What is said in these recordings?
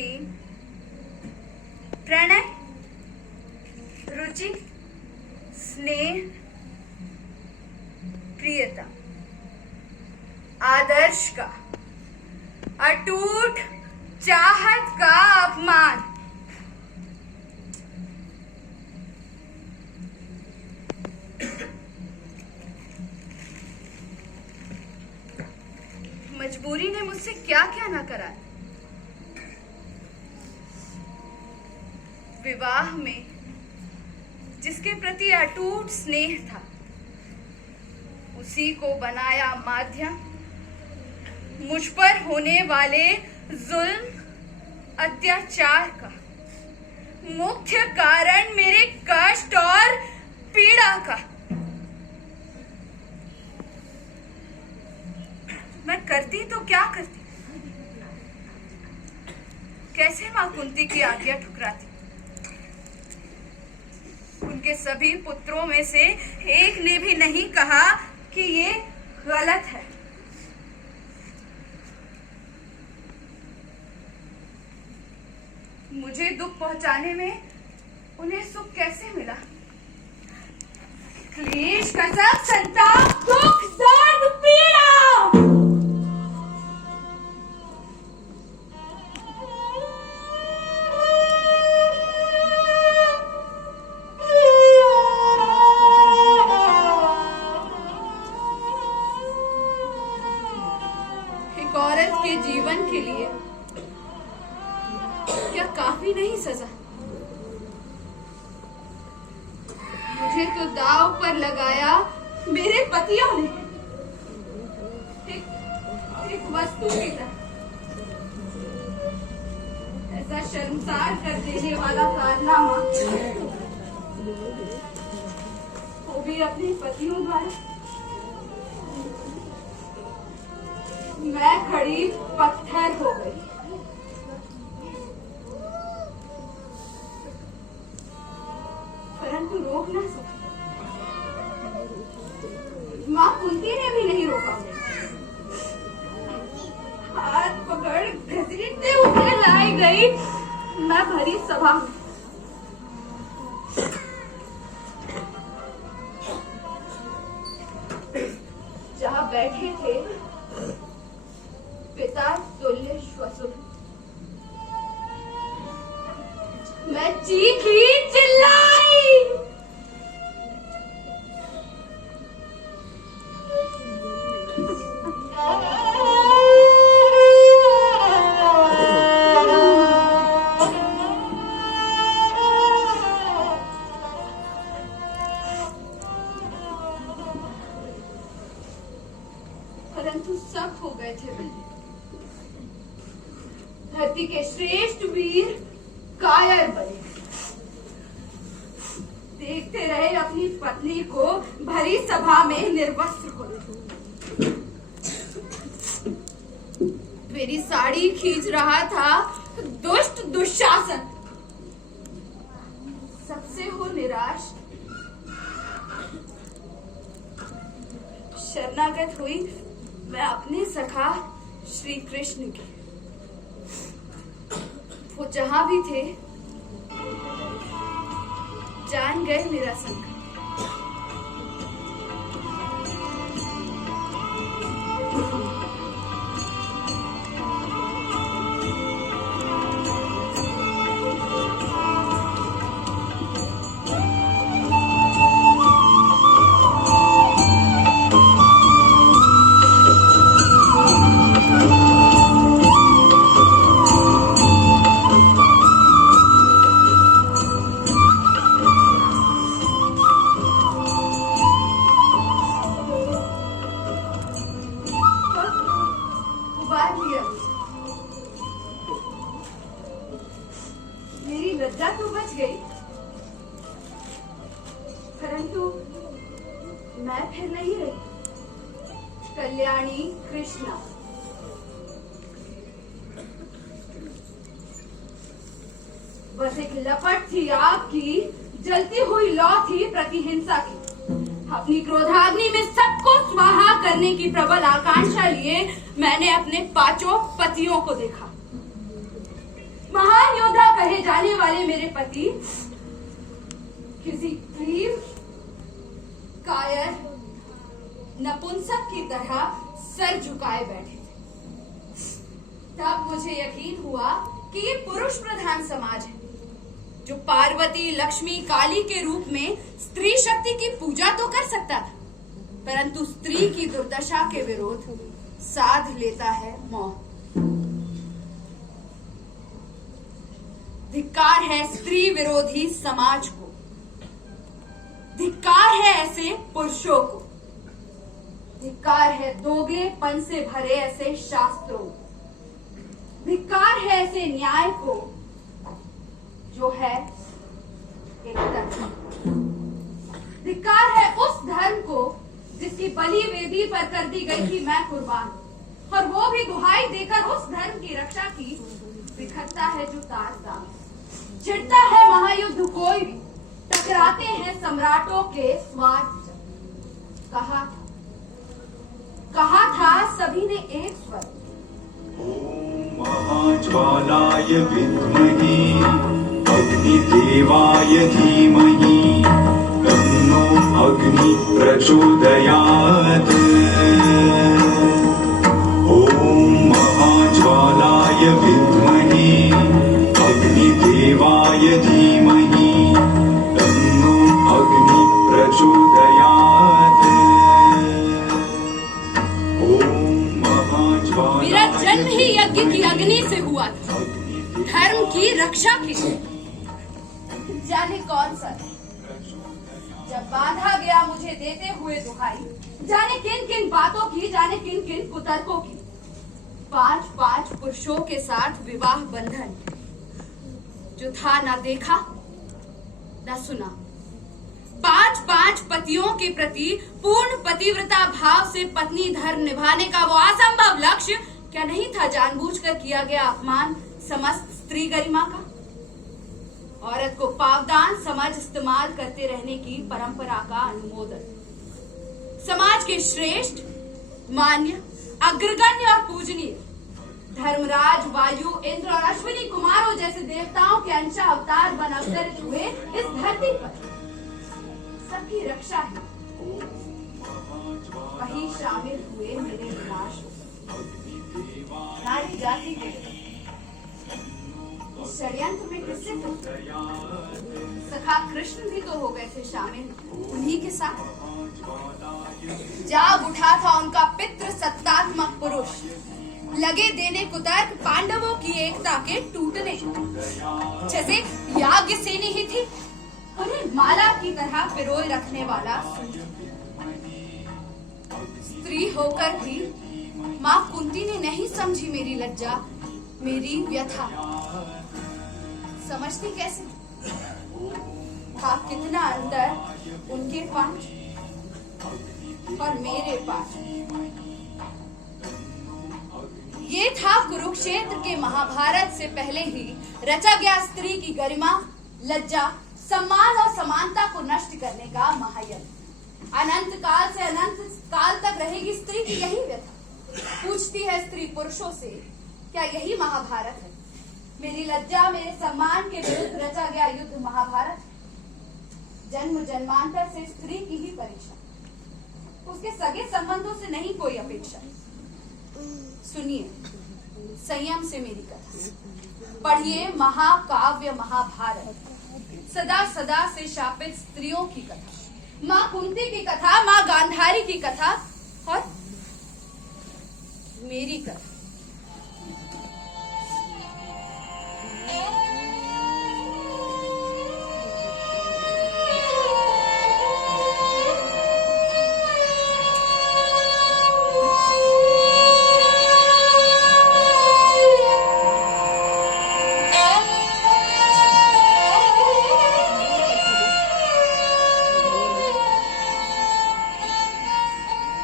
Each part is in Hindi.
प्रेम, प्रणय, रुचि, स्नेह, प्रियता, आदर्श का, अटूट चाहत का अपमान। मजबूरी ने मुझसे क्या क्या ना करा। विवाह में जिसके प्रति अटूट स्नेह था, उसी को बनाया माध्यम मुझ पर होने वाले जुल्म अत्याचार का, मुख्य कारण मेरे कष्ट और पीड़ा का। मैं करती तो क्या करती, कैसे मां कुंती की आज्ञा ठुकराती। उनके सभी पुत्रों में से एक ने भी नहीं कहा कि ये गलत है। मुझे दुख पहुंचाने में उन्हें सुख कैसे मिला। क्लेश, कसक, संताप, दुख, दर्द, पीड़ा। एक औरत के जीवन के लिए क्या काफी नहीं सजा? मुझे तो दांव पर लगाया मेरे पतियों ने, एक वस्तु की तरह। ऐसा शर्मसार कर देने वाला कारनामा, वो भी अपने पतियों द्वारा। मैं खड़ी पत्थर हो गई। परंतु रोक ना सकी। मां कुंती ने भी नहीं रोका। हाथ पकड़ घसीटते हुए लाई गई मैं भरी सभा में। जहां बैठे थे पिता तुल्य श्वसुर, मैं चीखी, चिल्लाई। परंतु सब हो गए थे बने। धरती के श्रेष्ठ वीर कायर बने। देखते रहे अपनी पत्नी को भरी सभा में निर्वस्त्र होते। मेरी साड़ी खींच रहा था दुष्ट दुशासन। सबसे हो निराश, शरणागत हुई मैं अपने सखा श्री कृष्ण के। वो जहां भी थे जान गए मेरा संकट। मेरी लज्जा तो बच गई, परंतु मैं फिर नहीं रही कल्याणी कृष्णा। बस एक लपट थी आग की, जलती हुई लौ थी प्रतिहिंसा की। अपनी क्रोधाग्नि में सबको स्वाहा करने की प्रबल आकांक्षा लिए मैंने अपने पांचों पतियों को देखा। महान योद्धा कहे जाने वाले मेरे पति किसी गरीब कायर नपुंसक की तरह सर झुकाए बैठे थे। तब मुझे यकीन हुआ कि ये पुरुष प्रधान समाज है, जो पार्वती, लक्ष्मी, काली के रूप में स्त्री शक्ति की पूजा तो कर सकता था, परंतु स्त्री की दुर्दशा के विरोध साध लेता है मौन। धिक्कार है स्त्री विरोधी समाज को, धिक्कार है ऐसे पुरुषों को, धिक्कार है दोगलेपन से भरे ऐसे शास्त्रों को, धिक्कार है ऐसे न्याय को जो है एक तर्क। धिक्कार है उस धर्म को जिसकी बलि वेदी पर कर दी गई थी मैं कुर्बान, और वो भी दुहाई देकर उस धर्म की रक्षा की। बिखरता है जो तार तार, चिढ़ता है महायुद्ध कोई भी, टकराते हैं सम्राटों के स्वार्थ। कहा था सभी ने एक स्वर, ओम महाज्वालाय विद्महि अग्निदेवाय धीमहि तन्नो अग्नि प्रचोदयात्। ओम महाज्वालाय विद्महि अग्निदेवाय धीमहि तन्नो अग्नि प्रचोदयात्। मेरा जन्म ही यज्ञ की अग्नि से हुआ था, धर्म की रक्षा के लिए। जाने कौन सा जब बांधा गया मुझे देते हुए दुहाई, जाने किन किन बातों की, जाने किन किन कुतर्कों की। 5 पुरुषों के साथ विवाह बंधन, जो था ना देखा ना सुना। 5 पतियों के प्रति पूर्ण पतिव्रता भाव से पत्नी धर्म निभाने का वो असंभव लक्ष्य क्या नहीं था जानबूझकर किया गया अपमान समस्त स्त्री गरिमा का? औरत को पावदान समझ इस्तेमाल करते रहने की परंपरा का अनुमोदन, समाज के श्रेष्ठ, मान्य, अग्रगण्य और पूजनीय धर्मराज, वायु, इंद्र और अश्विनी कुमारों जैसे देवताओं के अंश अवतार बन अवतरित हुए इस धरती पर सबकी रक्षा है, वही शामिल हुए मेरे विनाश में। नारी जाति के इस षड्यंत्र में किससे तो सखा कृष्ण भी तो हो गए थे शामिल, उन्हीं के साथ जाग उठा था उनका पितृ सत्तात्मक पुरुष, लगे देने कुतर्क पांडवों की एकता के टूटने, जैसे याज्ञ सेनी ही थी उन्हें माला की तरह पिरोए रखने वाला। स्त्री होकर भी माँ कुंती ने नहीं समझी मेरी लज्जा, मेरी व्यथा। समझती कैसे था कितना अंतर उनके 5 और मेरे 5। ये था कुरुक्षेत्र के महाभारत से पहले ही रचा गया स्त्री की गरिमा, लज्जा, सम्मान और समानता को नष्ट करने का महायज्ञ। अनंत काल से अनंत काल तक रहेगी स्त्री की यही व्यथा। पूछती है स्त्री पुरुषों से, क्या यही महाभारत है? मेरी लज्जा, मेरे सम्मान के विरुद्ध रचा गया युद्ध महाभारत। जन्म जन्मांतर से स्त्री की ही परीक्षा, उसके सगे संबंधों से नहीं कोई अपेक्षा। सुनिए संयम से मेरी कथा, पढ़िए महाकाव्य महाभारत, सदा सदा से शापित स्त्रियों की कथा, माँ कुंती की कथा, माँ गांधारी की कथा और मेरी कथा।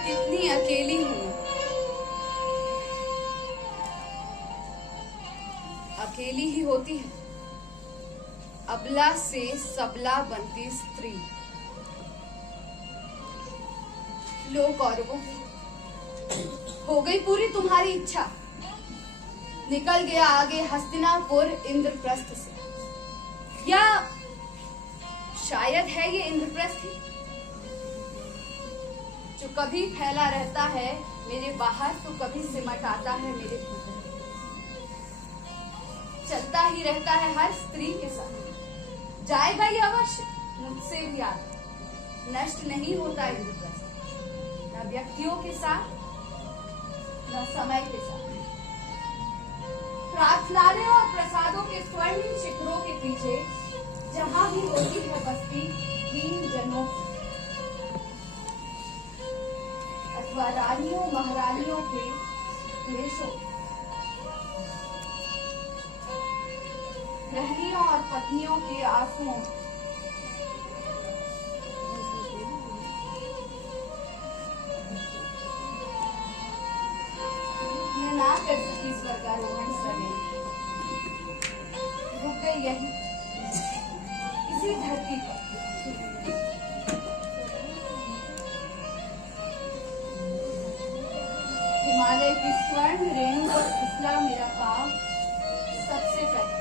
कितनी अकेली हूँ, अकेली ही होती है अबला से सबला बनती स्त्री। लो कौरवों, हो गई पूरी तुम्हारी इच्छा, निकल गया आगे हस्तिनापुर इंद्रप्रस्थ से। या शायद है ये इंद्रप्रस्थ ही, जो कभी फैला रहता है मेरे बाहर तो कभी सिमट आता है मेरे भीतर, चलता ही रहता है हर स्त्री के साथ। जाएगा ये अवश्य मुझसे भी आगे, नष्ट नहीं होता इंद्रप्रस्थ, न व्यक्तियों के साथ न समय के साथ। प्रार्थनालयों और प्रसादों के स्वर्णिम शिखरों के पीछे जहां भी होती है बस्ती दीन जनों अथवा रानियों महारानियों के क्लेशों, गृहिणियों और पत्नियों के आंसुओं, मैं ना कर सकी स्वर्गारोहण सवेरे, रुक गई यही इसी धरती पर। हिमालय की स्वर्ण रेणु पर फिसला मेरा पांव सबसे पहले,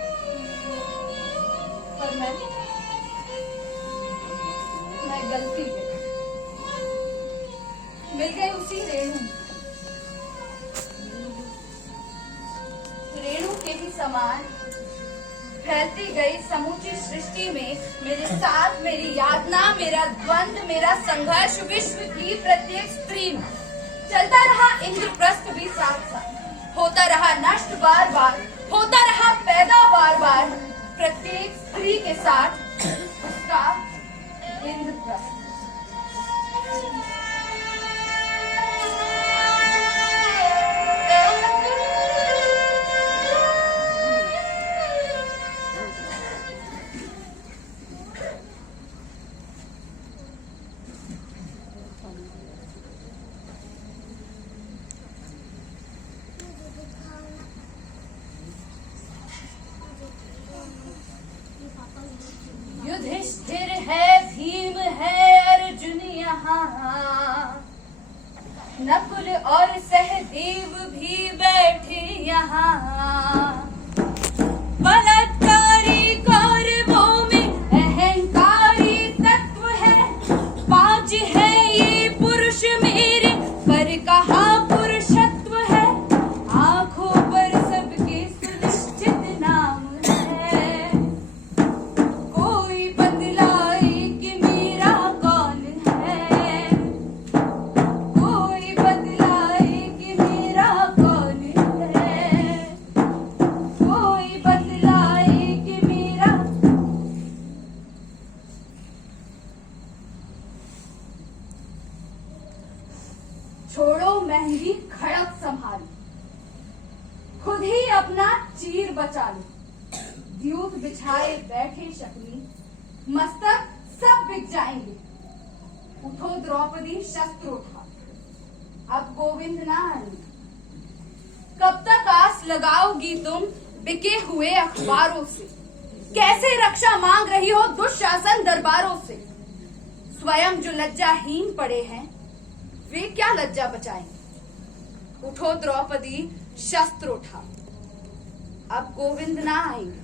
पर मैं गलती गई, मिल गई उसी रेणु के ही समान फैलती गई समूची सृष्टि में मेरे साथ मेरी यातना, मेरा द्वंद, मेरा संघर्ष, विश्व की प्रत्येक स्त्री में चलता रहा इंद्रप्रस्थ भी साथ साथ, होता रहा नष्ट बार बार, होता रहा पैदा बार बार, प्रत्येक स्त्री के साथ उसका इंद्रप्रस्थ। युधिष्ठिर है, भीम है, अर्जुन यहाँ, नकुल और सहदेव भी बैठे यहाँ। बलात्कारी कौरवों में अहंकारी तत्व है, 5 है ये पुरुष मेरे, पर कहाँ पुरुषत्व है, आंखों पर सबके सुनिश्चित नाम है। कोई बतलाए कि मेरा कौन है, कोई बतलाए कि मेरा कौन है, कोई बतलाए कि मेरा। छोड़ो महंगी खड़क संभाली, खुद ही अपना चीर बचा लो। द्यूत बिछाए बैठे शकुनी, मस्तक सब बिक जाएंगे। उठो द्रौपदी शस्त्र उठा, अब गोविंद ना आएंगे। कब तक आस लगाओगी तुम बिके हुए अखबारों से, कैसे रक्षा मांग रही हो दुशासन दरबारों से। स्वयं जो लज्जाहीन पड़े हैं वे क्या लज्जा बचाएंगे। उठो द्रौपदी शस्त्र उठा, अब गोविंद ना आएंगे।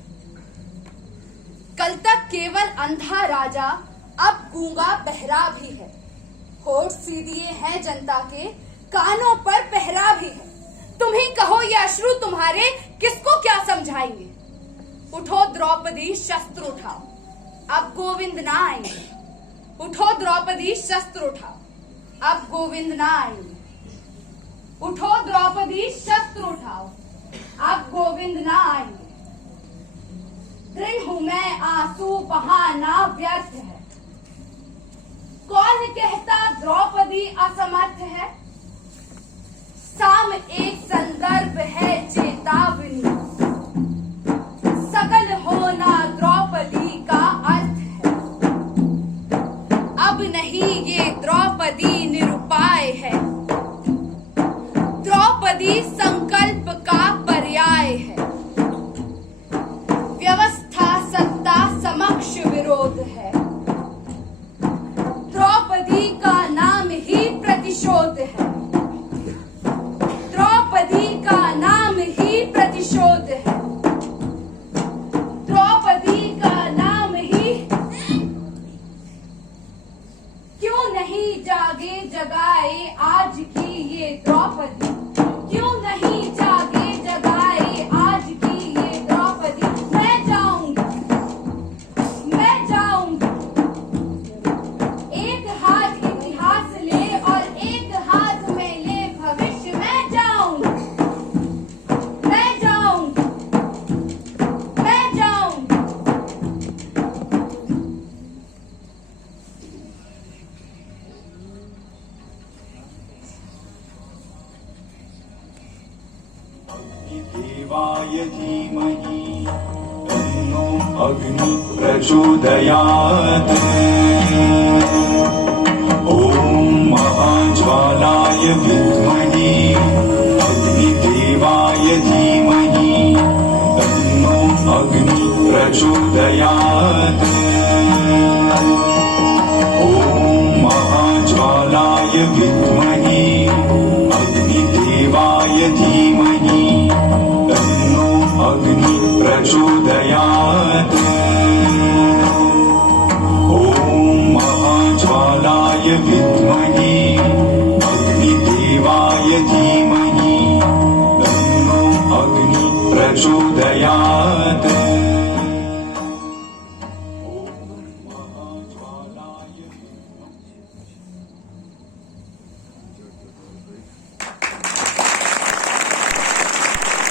कल तक केवल अंधा राजा, अब गूंगा बहरा भी है। होठ सीधिए हैं जनता के, कानों पर पहरा भी है। तुम ही कहो ये अश्रु तुम्हारे किसको क्या समझाएंगे। उठो द्रौपदी शस्त्र उठाओ, अब गोविंद ना आएंगे। उठो द्रौपदी शस्त्र उठाओ, अब गोविंद ना आएंगे। उठो द्रौपदी शस्त्र उठाओ, अब गोविंद ना आएंगे। दृढ़ हूं मैं, आंसू बहाना व्यर्थ है। कौन कहता द्रौपदी असमर्थ है। साम एक संदर्भ है चेतावनी, सकल होना द्रौपदी का अर्थ है। अब नहीं ये द्रौपदी निरुपाय है, द्रौपदी संकल्प का पर्याय है। व्यवस्था सत्ता समक्ष विरोध है, द्रौपदी का नाम ही प्रतिशोध है। द्रौपदी का नाम ही प्रतिशोध धीमहि तन्नो अग्नि प्रचोदयात् ॐ महाज्वालाय विद्महे अग्निदेवाय धीमहि तन्नो अग्नि प्रचोदयात् ॐ महाज्वालाय विद्महे अग्निदेवाय धीमहि तन्नो अग्नि प्रचोदयात्